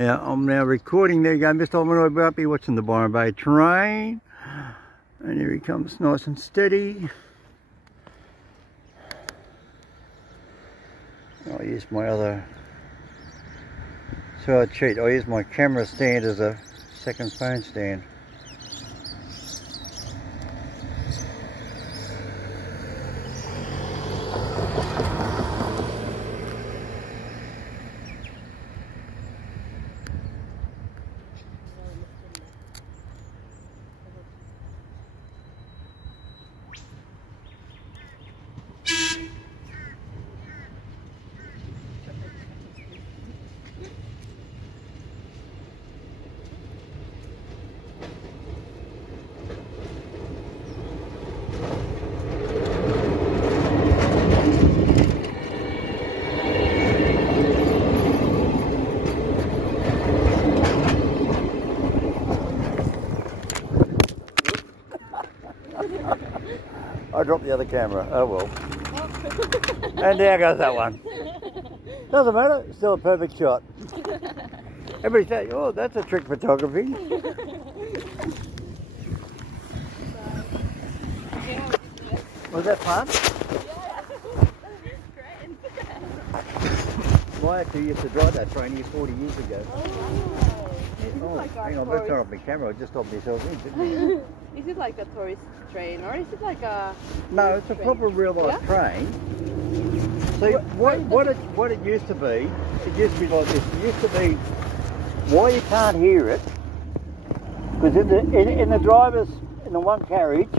Yeah, I'm now recording. There you go, Mr. Almanoy. We're up here watching the Byron Bay train. And here he comes, nice and steady. I'll use my other... So I cheat. I'll use my camera stand as a second phone stand. I dropped the other camera, oh well. And there goes that one. Doesn't matter, it's still a perfect shot. Everybody says, oh, that's a trick photography. Was that fun? Well, I actually used to drive that train here 40 years ago. Oh, like hang on, I've turned off my camera, I just stopped myself in, didn't I? Is it like a tourist train or is it like a... No, it's a proper real life train. See, what it used to be, it used to be like this. It used to be, why you can't hear it, because in the drivers, in the one carriage,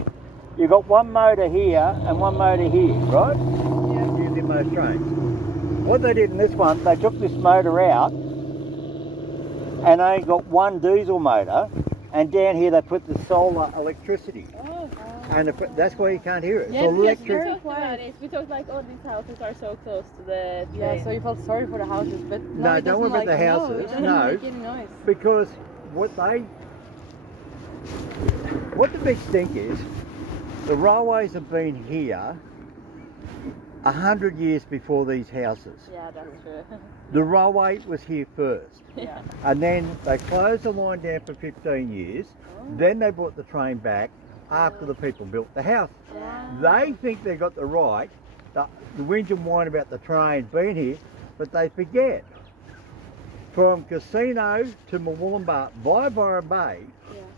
you've got one motor here and one motor here, right? Yeah. Used in most trains. What they did in this one, they took this motor out and they got one diesel motor, and down here they put the solar electricity. Oh, and that's why you can't hear it. Yes, so yes, we talked like, oh, these houses are so close to the train. Yeah, so you felt sorry for the houses, but no, don't worry about the houses. No, make any noise. Because what the big stink is, the railways have been here 100 years before these houses. Yeah, that's true. The railway was here first. Yeah. And then they closed the line down for 15 years. Oh. Then they brought the train back after the people built the house. Yeah. They think they got the right, the whinge and whine about the train being here, but they forget. From Casino to Murwillumbah via Byron Bay,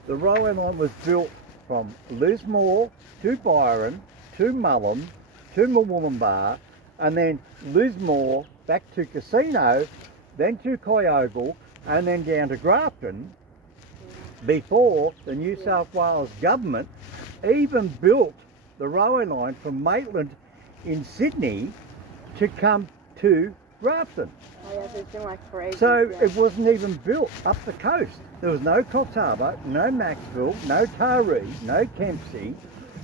the railway line was built from Lismore to Byron to Mullum to Murwillumbah, and then Lismore back to Casino, then to Kyogle, and then down to Grafton, before the New South Wales government even built the railway line from Maitland in Sydney to come to Grafton. Oh yeah, so it's been like for ages. So it wasn't even built up the coast. There was no Coffs Harbour, no Maxville, no Taree, no Kempsey,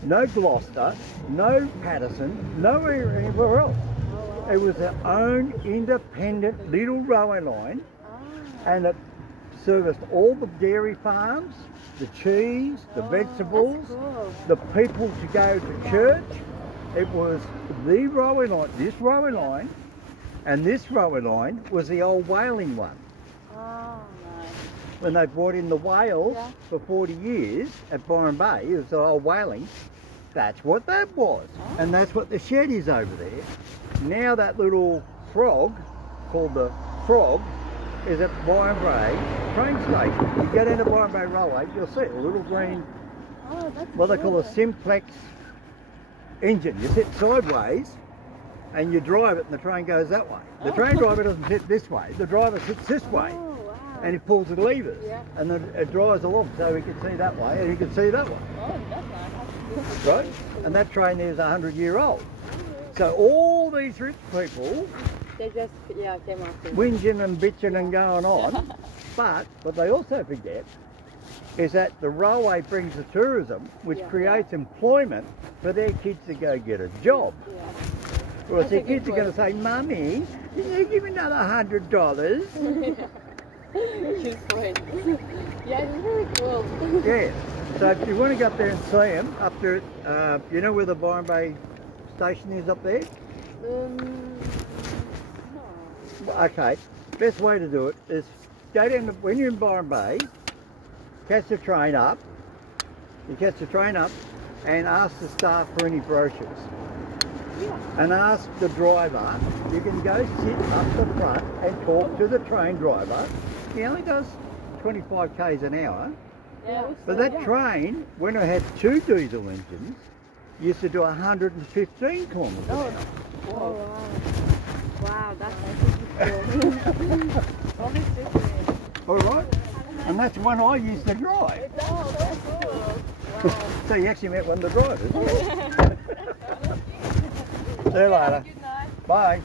no Gloucester, no Patterson, nowhere anywhere else. Oh, wow. It was their own independent little railway line, and it serviced all the dairy farms, the cheese, the vegetables, cool. The people to go to church. It was the railway line, this railway line, and this railway line was the old whaling one. Oh, nice. When they brought in the whales for 40 years at Byron Bay, it was the old whaling. That's what that was. Oh. And that's what the shed is over there. Now that little frog, called the Frog, is at Byron Bay train station. You go down to Byron Bay Railway, you'll see it, a little green, what they call a simplex engine. You sit sideways and you drive it and the train goes that way. The train driver doesn't sit this way, the driver sits this way. And he pulls the levers, and then it drives along so he can see that way and he can see that way. Oh, that's nice. Right? And that train there is 100-year-old. So all these rich people, they just came after whinging and bitching and going on, but what they also forget is that the railway brings the tourism, which creates employment for their kids to go get a job. Or their kids are going to say, Mummy, can you give me another $100? She's great. Yeah, it's very cool. Yeah. So if you want to go up there and see them, up there, you know where the Byron Bay station is up there? No. Okay. Best way to do it is go down when you're in Byron Bay, catch the train up. You catch the train up and ask the staff for any brochures. Yeah. And ask the driver. You can go sit up the front and talk to the train driver. He only does 25 k's an hour. Yeah. But that train, when it had 2 diesel engines, used to do 115 kilometres an hour. Oh, wow. Wow, that's cool. All right. And that's one I used to drive. Oh, that's cool. Wow. So you actually met one of the drivers. See you later. Good night. Bye.